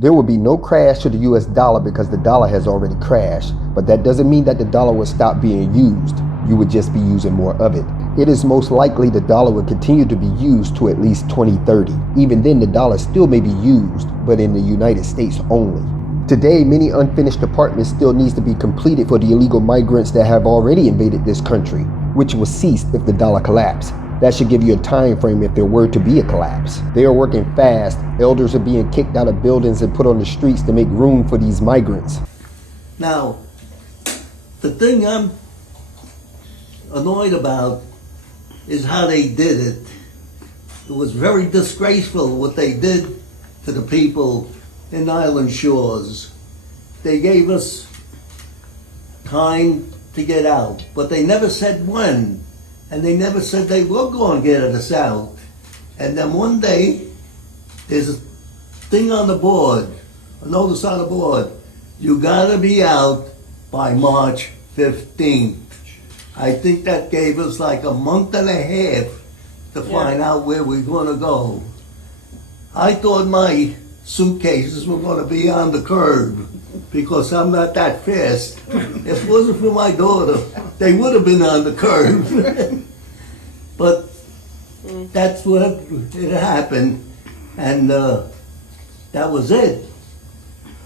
There will be no crash to the US dollar because the dollar has already crashed, but that doesn't mean that the dollar will stop being used. You would just be using more of it. It is most likely the dollar will continue to be used to at least 2030. Even then, the dollar still may be used, but in the United States only. Today, many unfinished apartments still needs to be completed for the illegal migrants that have already invaded this country, which will cease if the dollar collapsed. That should give you a time frame if there were to be a collapse. They are working fast. Elders are being kicked out of buildings and put on the streets to make room for these migrants. Now, the thing I'm annoyed about is how they did it. It was very disgraceful what they did to the people in Island Shores. They gave us time to get out, but they never said when. And they never said they were going to get us out. And then one day, there's a thing on the board, a notice on the board, you gotta be out by March 15th. I think that gave us like a month and a half to find out where we're gonna go. I thought my suitcases were gonna be on the curb because I'm not that fast. If it wasn't for my daughter, they would have been on the curb. But that's what it happened, and that was it.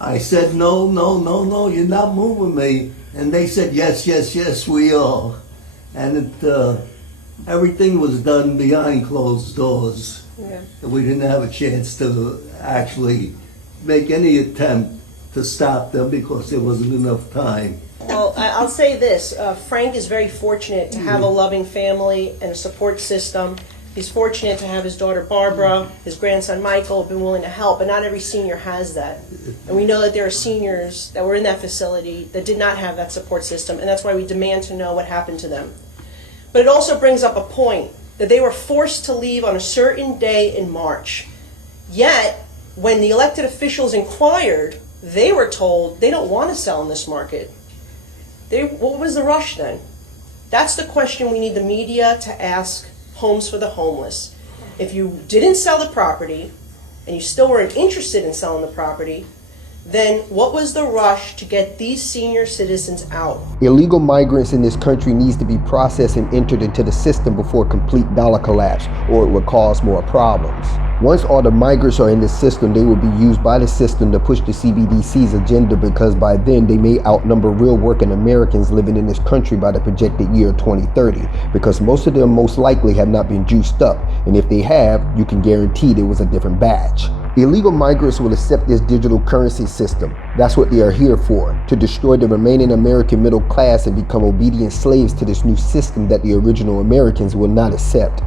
I said, no, you're not moving me. And they said, yes, we are. And everything was done behind closed doors. Yeah. We didn't have a chance to actually make any attempt to stop them because there wasn't enough time. Well, I'll say this, Frank is very fortunate to have a loving family and a support system. He's fortunate to have his daughter Barbara, his grandson Michael have been willing to help, but not every senior has that. And we know that there are seniors that were in that facility that did not have that support system, and that's why we demand to know what happened to them. But it also brings up a point that they were forced to leave on a certain day in March. Yet, when the elected officials inquired, they were told they don't want to sell in this market. What was the rush then? That's the question we need the media to ask Homes for the Homeless. If you didn't sell the property, and you still weren't interested in selling the property, then what was the rush to get these senior citizens out? Illegal migrants in this country needs to be processed and entered into the system before complete dollar collapse, or it will cause more problems. Once all the migrants are in the system, they will be used by the system to push the CBDC's agenda, because by then they may outnumber real working Americans living in this country by the projected year 2030, because most of them most likely have not been juiced up, and if they have, you can guarantee there was a different batch. Illegal migrants will accept this digital currency system. That's what they are here for, to destroy the remaining American middle class and become obedient slaves to this new system that the original Americans will not accept.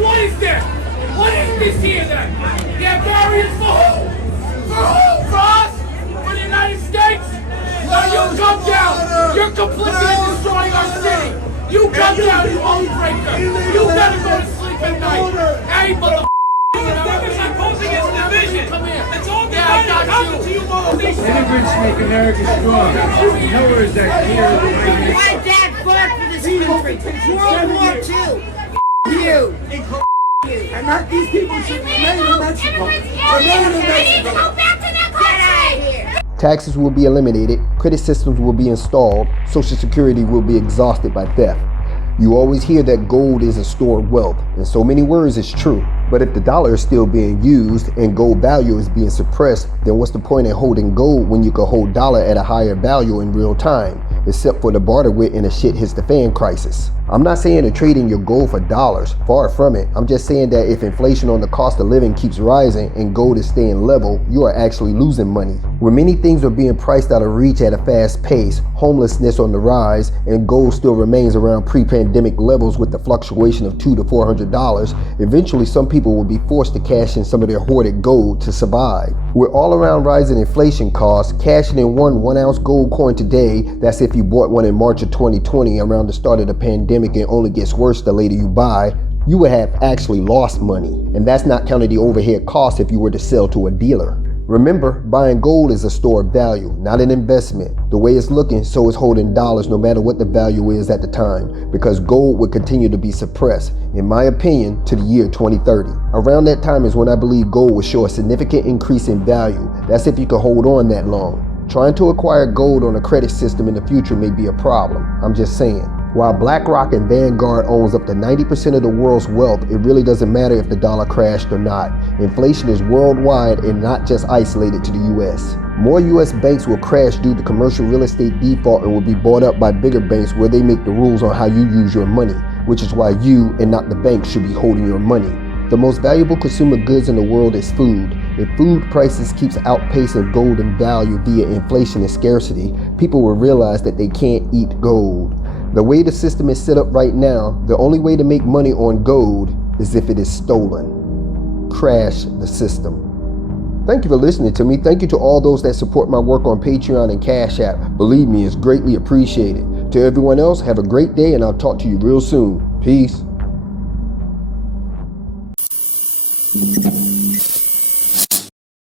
What is there? What is this here then? They're barriers for who? For who? For us? For the United States? No, you come down. You're complicit in destroying our city. You come down, you oath breaker. You better go to sleep at night. Hey, mother. I'm posing against division. Come here. It's all coming to you, Immigrants make America strong. Nowhere is that clear. My dad fought for this country. World War II. You. And not these people should remain in Mexico. Remain in Mexico. Go back to that country. Get out of here. Taxes will be eliminated, credit systems will be installed, Social Security will be exhausted by theft. You always hear that gold is a store of wealth, and so many words is true. But if the dollar is still being used and gold value is being suppressed, then what's the point in holding gold when you can hold dollar at a higher value in real time, except for the barter wit and a shit hits the fan crisis. I'm not saying to trade in your gold for dollars, far from it. I'm just saying that if inflation on the cost of living keeps rising and gold is staying level, you are actually losing money. When many things are being priced out of reach at a fast pace, homelessness on the rise, and gold still remains around pre-pandemic levels with the fluctuation of $200 to $400, eventually some people will be forced to cash in some of their hoarded gold to survive. With all around rising inflation costs, cashing in one 1 ounce gold coin today, that's if you bought one in March of 2020 around the start of the pandemic, and only gets worse the later you buy, you would have actually lost money, and that's not counting the overhead costs if you were to sell to a dealer. Remember, buying gold is a store of value, not an investment. The way it's looking, so is holding dollars no matter what the value is at the time, because gold would continue to be suppressed, in my opinion, to the year 2030. Around that time is when I believe gold will show a significant increase in value. That's if you can hold on that long. Trying to acquire gold on a credit system in the future may be a problem. I'm just saying. While BlackRock and Vanguard owns up to 90% of the world's wealth, it really doesn't matter if the dollar crashed or not. Inflation is worldwide and not just isolated to the US. More US banks will crash due to commercial real estate default and will be bought up by bigger banks where they make the rules on how you use your money, which is why you and not the bank should be holding your money. The most valuable consumer goods in the world is food. If food prices keeps outpacing gold in value via inflation and scarcity, people will realize that they can't eat gold. The way the system is set up right now, the only way to make money on gold is if it is stolen. Crash the system. Thank you for listening to me. Thank you to all those that support my work on Patreon and Cash App. Believe me, it's greatly appreciated. To everyone else, have a great day and I'll talk to you real soon. Peace.